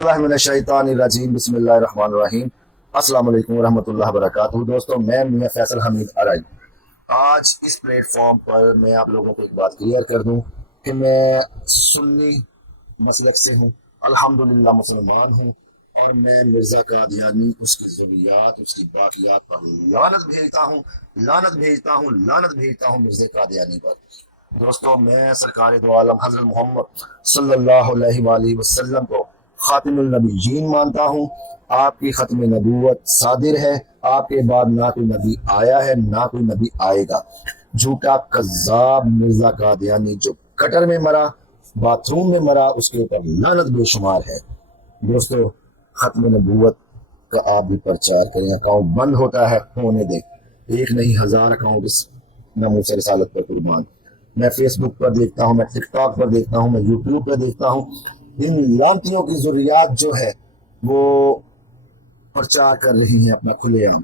बिस्मिल्लाहिर्रहमानिर्रहीम बिस्मिल्लाहिर्रहमानिर्रहीम। अस्सलाम वालेकुम वरहमतुल्लाहि वबरकातुहू। दोस्तों, मैं मियां फैसल हमीद अराई आज इस प्लेटफॉर्म पर मैं आप लोगों को एक बात क्लियर कर दूं कि मैं सुन्नी मसलक से हूं, अल्हम्दुलिल्लाह मुसलमान हूं, और मैं मिर्जा कादियानी, उसकी ज़ुर्रियात, उसकी बाकियात पर लानत भेजता हूं मिर्जा कादियानी पर। दोस्तों, मैं सरकार दो आलम हज़रत मोहम्मद सल्लल्लाहु अलैहि वसल्लम को खातिमुल नबीयीन मानता हूँ। आपकी खत्म नबूवत सादिर है, आपके बाद ना कोई नबी आया है ना कोई नबी आएगा। झूठा कज़्ज़ाब मिर्जा कादियानी जो कटर में मरा, बाथरूम में मरा, उसके ऊपर लानत बेशुमार है। दोस्तों, खत्म नबूवत का आप भी प्रचार करें। अकाउंट बंद होता है, होने दें। एक नहीं, 1000 अकाउंट इस नमूसे रिसालत पर कुर्बान। मैं फेसबुक पर देखता हूँ, मैं टिकटॉक पर देखता हूँ, मैं यूट्यूब पर देखता हूँ। इन लानतियों की ज़ुर्रियात जो है वो प्रचार कर रही हैं अपना खुलेआम।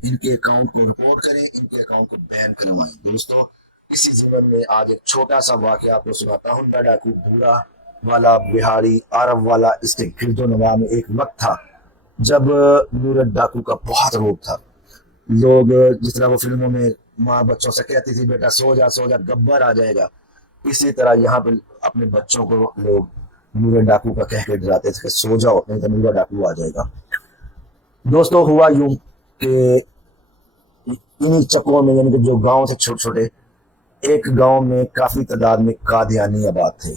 इनके अकाउंट को रिपोर्ट करें, इनके अकाउंट को बैन करवाएं। दोस्तों, इसी जीवन में आज एक छोटा सा वाक़या आपको सुनाता हूँ। डाकू भूरा वाला, बिहारी अरब वाला, इसके गिरदो नवा में एक वक्त था जब नूरत डाकू का बहुत रोग था। लोग जिस तरह वो फिल्मों में माँ बच्चों से कहती थी, बेटा सो जा गब्बर आ जाएगा, इसी तरह यहाँ पे अपने बच्चों को लोग नूरे डाकू का कह के डराते थे कि सो जाओ नहीं तो नूरा डाकू आ जाएगा। दोस्तों, हुआ यूं कि इन्हीं चक्रों में, यानी कि जो गांव थे छोटे छोटे, एक गांव में काफी तादाद में कादियानी आबाद थे,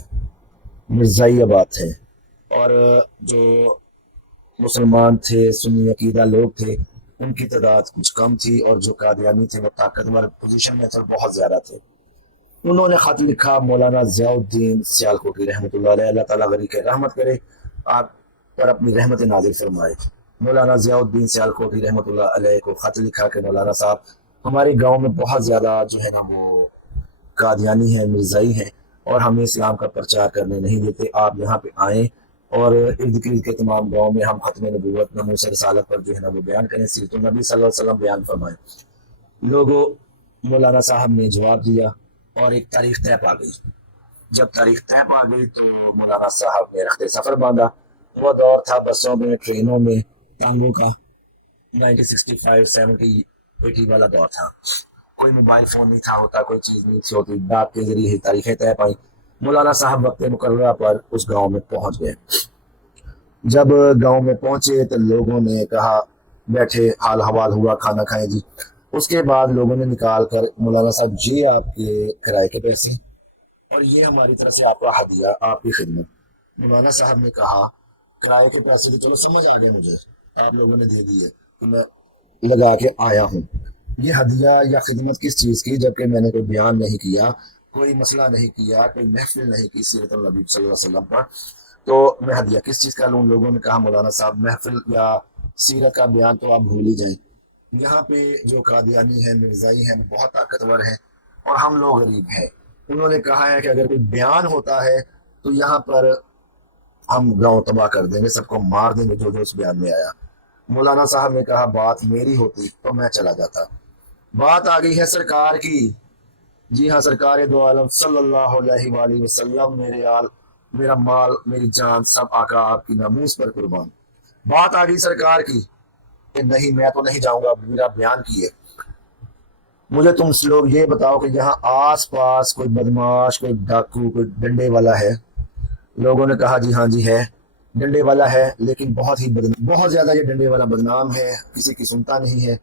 मिर्जाई आबाद थे, और जो मुसलमान थे, सुन्नी अकीदा लोग थे, उनकी तादाद कुछ कम थी, और जो कादियानी थे वो ताकतवर पोजीशन में थे, बहुत ज्यादा थे। उन्होंने खत लिखा मौलाना ज़ियाउद्दीन सियालकोटी रहमतुल्लाह अलैह, अल्लाह ताला गरी के रहमत करे, आप पर अपनी रहमत नाजिल फरमाए। मौलाना ज़ियाउद्दीन सियालकोटी रहमतुल्लाह अलैह को खत लिखा कि मौलाना साहब, हमारे गांव में बहुत ज़्यादा जो है ना वो कादियानी है, मिर्ज़ाई है, और हमें इस्लाम का प्रचार करने नहीं देते। आप यहाँ पे आएँ और इर्द गिर्द के तमाम गाँव में हम खत्म नबूवत, नमूस रिसालत पर जो है ना वो बयान करें, सीरत नबी सल्लल्लाहु अलैहि वसल्लम बयान फरमाएं। लोगों, मौलाना साहब ने जवाब दिया और एक तारीख तय पा गई। जब तारीख तय पा गई तो मौलाना साहब ने रखते सफर बांधा। वो दौर था बसों में, ट्रेनों में, टांगों का। 1965, 70, 80 वाला दौर था। कोई मोबाइल फोन नहीं था होता, कोई चीज नहीं थी होती, डाक के जरिए ही तारीखें तय पाई। मौलाना साहब वक्त मुकर्ररा पर उस गांव में पहुंच गए। जब गांव में पहुंचे तो लोगों ने कहा, बैठे, हाल हवाल हुआ, खाना खाएं जी। उसके बाद लोगों ने निकाल कर, मौलाना साहब जी आपके किराए के पैसे, और ये हमारी तरफ से आपका हदिया, आपकी खिदमत। मौलाना साहब ने कहा, किराए के पैसे तो चलो समझ आ गई मुझे, आप लोगों ने दे दिए तो मैं लगा के आया हूँ। ये हदिया या खिदमत किस चीज़ की, जबकि मैंने कोई बयान नहीं किया, कोई मसला नहीं किया, कोई महफिल नहीं की सीरत नबी सल्लल्लाहु अलैहि वसल्लम पर, तो मैं हदिया किस चीज़ का लूँ। लोगों ने कहा, मौलाना साहब महफिल या सीरत का बयान तो आप भूल ही जाएं। यहाँ पे जो कादियानी है, मिर्जाई है, बहुत ताकतवर है और हम लोग गरीब हैं। उन्होंने कहा है कि अगर कोई बयान होता है तो यहाँ पर हम गांव तबाह कर देंगे, सबको मार देंगे जो जो उस बयान में आया। मौलाना साहब ने कहा, बात मेरी होती तो मैं चला जाता। बात आ गई है सरकार की। जी हाँ, सरकार दो आलम सल्लल्लाहु अलैहि वसल्लम, मेरे आल, मेरा माल, मेरी जान, सब आका आपकी नामूस पर कुर्बान। बात आ गई सरकार की कि नहीं, मैं तो नहीं जाऊंगा बिना बयान किए। मुझे तुम लोग ये बताओ कि यहाँ आस पास कोई बदमाश, कोई डाकू, कोई डंडे वाला है। लोगों ने कहा, जी हाँ जी है, डंडे वाला है, लेकिन बहुत ज्यादा ये डंडे वाला बदनाम है, किसी की सुनता नहीं है।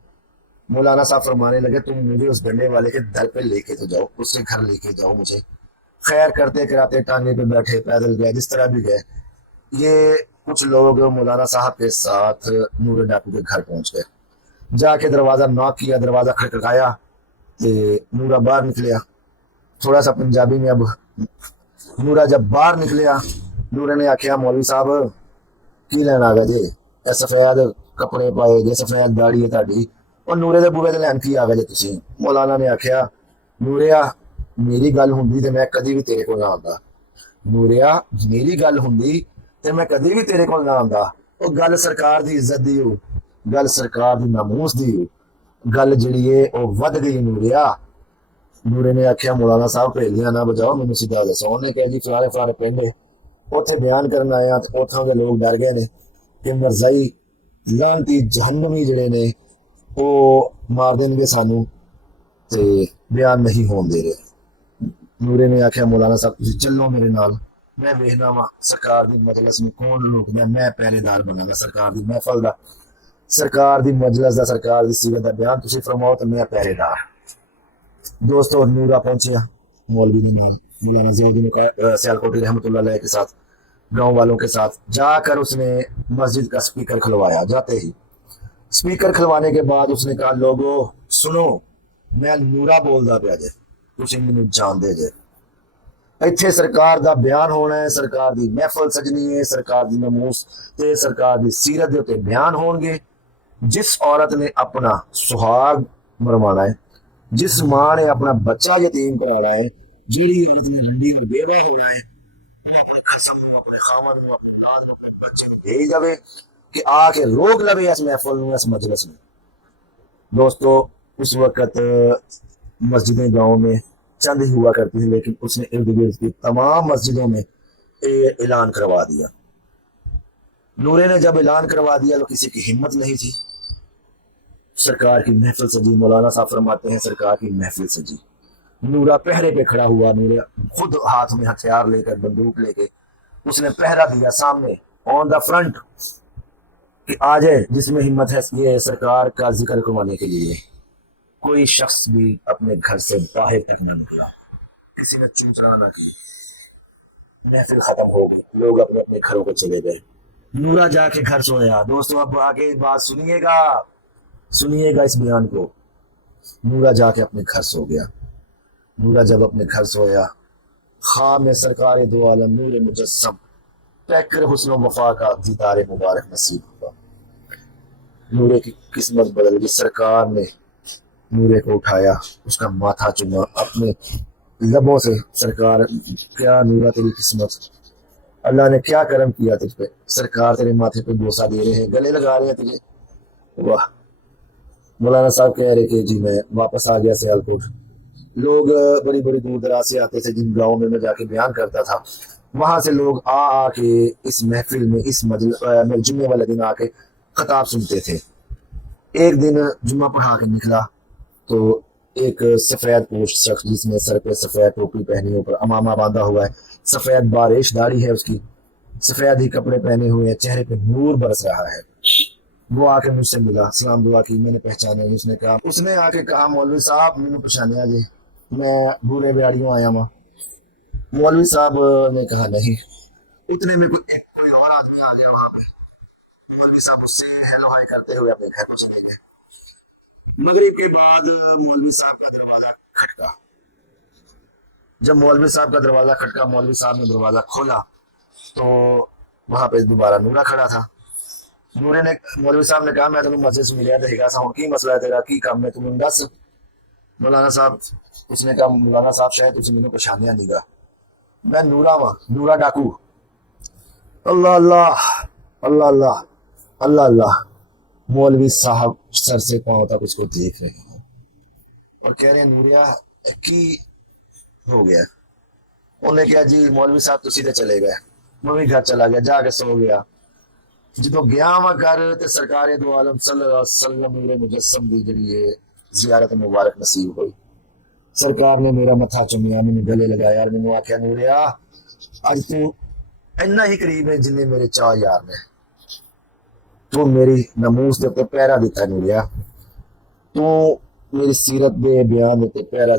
मौलाना साहब फरमाने लगे, तुम मुझे उस डंडे वाले के दर पे लेके तो जाओ, उसके घर लेके जाओ मुझे। खैर करते कराते टांगे पे बैठे, पैदल गए, जिस तरह भी गए, ये कुछ लोग मौलाना साहब के साथ नूरे डाकू के घर पहुंच गए। जाके दरवाजा नॉक किया, दरवाजा खटखटाया, नूरा बाहर निकलिया। थोड़ा सा पंजाबी में अब, नूरा जब बाहर निकलिया, नूरे ने आख्या, मौलवी साहब की लैन आ गए जे, सफेद कपड़े पाए जे, सफेद दाड़ी है ताड़ी, और नूरे दे बूहे ते लैन की आ गए जे तुसीं। मौलाना ने आख्या, नूरिया मेरी गल हुंदी ते मैं कदी भी तेरे कोल ना आंदा। नूरिया मेरी गल हुंदी ते मैं कदी भी तेरे कोल ना आंदा। ਉਹ ਗੱਲ ਸਰਕਾਰ ਦੀ ਇੱਜ਼ਤ ਦੀ ਹੋ, ਗੱਲ ਸਰਕਾਰ ਦੀ ਨਾਮੂਸ ਦੀ ਹੋ, ਗੱਲ ਜਿਹੜੀ ਏ ਉਹ ਵੱਧ ਗਈ ਨੂਰਿਆ। ਨੂਰੇ ਨੇ ਆਖਿਆ, ਮੌਲਾਨਾ ਸਾਹਿਬ ਭੇਲੀਆਂ ਨਾ ਬਜਾਓ, ਮੈਨੂੰ ਸਿੱਧਾ ਦੱਸੋ। ਉਹਨੇ ਕਿਹਾ, ਜੀ ਫਲਾਣੇ ਫਲਾਣੇ ਪਿੰਡ ਉੱਥੇ ਬਿਆਨ ਕਰਨ ਆਇਆ ਤੇ ਉੱਥੋਂ ਦੇ ਲੋਕ ਡਰ ਗਏ ਨੇ ਕਿ ਮਰਜ਼ਾਈ ਲਾਂਤੀ ਜਹੰਨਮੀ ਜਿਹੜੇ ਨੇ ਉਹ ਮਾਰ ਦੇਣਗੇ ਸਾਨੂੰ, ਤੇ ਬਿਆਨ ਨਹੀਂ ਹੋਣ ਦੇ ਰਹੇ। ਨੂਰੇ ਨੇ ਆਖਿਆ ਮੌਲਾਨਾ ਸਾਹਿਬ ਤੁਸੀਂ ਚੱਲੋ ਮੇਰੇ ਨਾਲ, ਮੈਂ ਵੇਖਣਾ ਵਾ ਸਰਕਾਰ ਦੀ ਮਜਲਿਸ ਨੂੰ ਕੌਣ ਰੋਕਦਾ, ਮੈਂ ਪਹਿਰੇਦਾਰ ਬਣਾਂਗਾ ਸਰਕਾਰ ਦੀ ਮਹਿਫਲ ਦਾ, ਸਰਕਾਰ ਦੀ ਮਜਲਿਸ ਦਾ, ਸਰਕਾਰ ਦੀ ਸੀਰਤ ਦਾ ਬਿਆਨ ਤੁਸੀਂ ਫਰਮਾਓ تو میں پہرےدار۔ دوستو نورا پہنچیا مولوی نے نام مولانا ضیاء الدین سیالکوٹی رحمۃ اللہ علیہ کے ساتھ، گاؤں والوں کے ساتھ جا کر اس نے مسجد کا سپیکر کھلوایا۔ جاتے ہی سپیکر کھلوانے کے بعد اس نے کہا لوگو سنو میں نورا بولدا پیا جے، تسی مینوں جان دے جے، ਇੱਥੇ ਸਰਕਾਰ ਦਾ ਬਿਆਨ ਹੋਣਾ ਹੈ، ਸਰਕਾਰ ਦੀ ਮਹਿਫਲ ਸਜਣੀ ਹੈ، ਸਰਕਾਰ ਦੀ ਨਮੂਸ ਤੇ ਸਰਕਾਰ ਦੀ ਸੀਰਤ ਦੇ ਉੱਤੇ ਬਿਆਨ ਹੋਣਗੇ। ਜਿਸ ਔਰਤ ਨੇ ਆਪਣਾ ਸੁਹਾਗ ਮਰਵਾਣਾ ਹੈ، ਜਿਸ ਮਾਂ ਨੇ ਆਪਣਾ ਬੱਚਾ ਯਤੀਮ ਕਰਾਣਾ ਹੈ، ਜਿਹੜੀ ਔਰਤ ਨੇ ਰੰਡੀ ਨੂੰ ਬੇਵਾ ਹੋਣਾ ਹੈ، ਉਹ ਆਪਣੇ ਖਸਮ ਨੂੰ ਆਪਣੇ ਖਾਵਨ ਨੂੰ ਆਪਣੇ ਲਾਦ ਨੂੰ ਆਪਣੇ ਬੱਚੇ ਨੂੰ ਭੇਜ ਜਾਵੇ کہ آ کے روک لوے اس محفل میں اس مجلس میں۔ دوستو اس وقت مسجدیں گاؤں میں چند ہی ہوا کرتی تھی، لیکن اس نے ارد گرد کی تمام مسجدوں میں اعلان کروا دیا۔ نورے نے جب اعلان کروا دیا تو کسی کی ہمت نہیں تھی۔ سرکار کی محفل سجی، مولانا صاحب فرماتے ہیں سرکار کی محفل سجی، نورا پہرے پہ کھڑا ہوا، نورے خود ہاتھ میں ہتھیار لے کر بندوق لے کے اس نے پہرا دیا سامنے آن دا فرنٹ کہ آ جائے جس میں ہمت ہے یہ سرکار کا ذکر کروانے کے لیے۔ کوئی شخص بھی اپنے گھر سے باہر تک نہ نکلا، کسی نے چنچرا نہ کی، محفل ختم ہو گئی، لوگ اپنے اپنے گھروں کو چلے گئے۔ نورا جا کے گھر سویا۔ دوستو اب آگے بات سنیے گا اس بیان کو۔ نورا جا کے اپنے گھر سو گیا۔ نورا جب اپنے گھر سویا، خواب میں سرکار دو عالم نور مجسم پیکر حسن و وفا کا دیدار مبارک نصیب ہوا۔ نورے کی قسمت بدل گئی۔ سرکار نے نورے کو اٹھایا، اس کا ماتھا چوما اپنے لبوں سے۔ سرکار کیا نورا تیری قسمت، اللہ نے کیا کرم کیا تجھ پہ، سرکار تیرے ماتھے پہ بوسہ دے رہے ہیں، گلے لگا رہے ہیں تجھے۔ واہ۔ مولانا صاحب کہہ رہے کہ جی میں واپس آ گیا سیالکوٹ۔ لوگ بڑی بڑی دور دراز سے آتے تھے، جن گاؤں میں جا کے بیان کرتا تھا، وہاں سے لوگ آ کے اس محفل میں اس جمعے والے دن آ کے خطاب سنتے تھے۔ ایک دن جمعہ پڑھا کے نکلا تو ایک سفید پوش شخص جس میں سر پہ سفید ٹوپی پہنی، اوپر امامہ باندھا ہوا ہے، سفید باریش داڑھی ہے اس کی، سفید ہی کپڑے پہنے ہوئے ہیں، چہرے پہ نور برس رہا ہے۔ وہ آ کے مجھ سے ملا، سلام دعا کی، میں نے پہچانا۔ اس نے آ کے کہا مولوی صاحب میں نے پہچانیا جی، میں بورے بیاڑیوں آیا ہوں۔ مولوی صاحب نے کہا نہیں۔ اتنے میں کوئی اور آدمی آ گیا وہاں پہ۔ مولوی صاحب اس سے ہیلو ہائی کرتے ہوئے اپنے گھر کو چلے گئے۔ مغرب کے بعد مولوی صاحب کا دروازہ کھٹکا۔ جب مولوی صاحب کا دروازہ کھٹکا، مولوی صاحب نے دروازہ کھولا تو وہاں پہ دوبارہ نورا کھڑا تھا۔ نورے نے مولوی صاحب نے کہا میں تمہیں مسجد سے ملیا دے گا سا ہوں، کی مسئلہ ہے تیرا، کی کام ہے تمہیں دس۔ مولانا صاحب اس نے کہا مولانا صاحب شاید تجھے مینوں پہچانیا نہیں گا، میں نورا ہاں، نورا ڈاکو۔ اللہ اللہ اللہ اللہ اللہ اللہ۔ مولوی صاحب سر سے پاؤں تک اس کو دیکھ رہے ہیں اور کہہ رہے ہیں نوریا کی ہو گیا؟ انہوں نے کہا جی مولوی صاحب تو سیدھے چلے گئے، میں بھی گھر چلا گیا، جا کے سو گیا۔ جدو گیا وا گھر تے سرکار دو عالم صلی اللہ علیہ وسلم نور مجسم دی جڑی ہے زیارت مبارک نصیب ہوئی۔ سرکار نے میرا متھا چومیا، مینوں گلے لگایا اور مینوں آکھیا نوریا اج تو اتنا ہی قریب ہے جن میرے چار یار نے، تو میری ناموس دے تے پہرا دیتا نوریا، تو میری سیرت دے بیان دے تے پہرا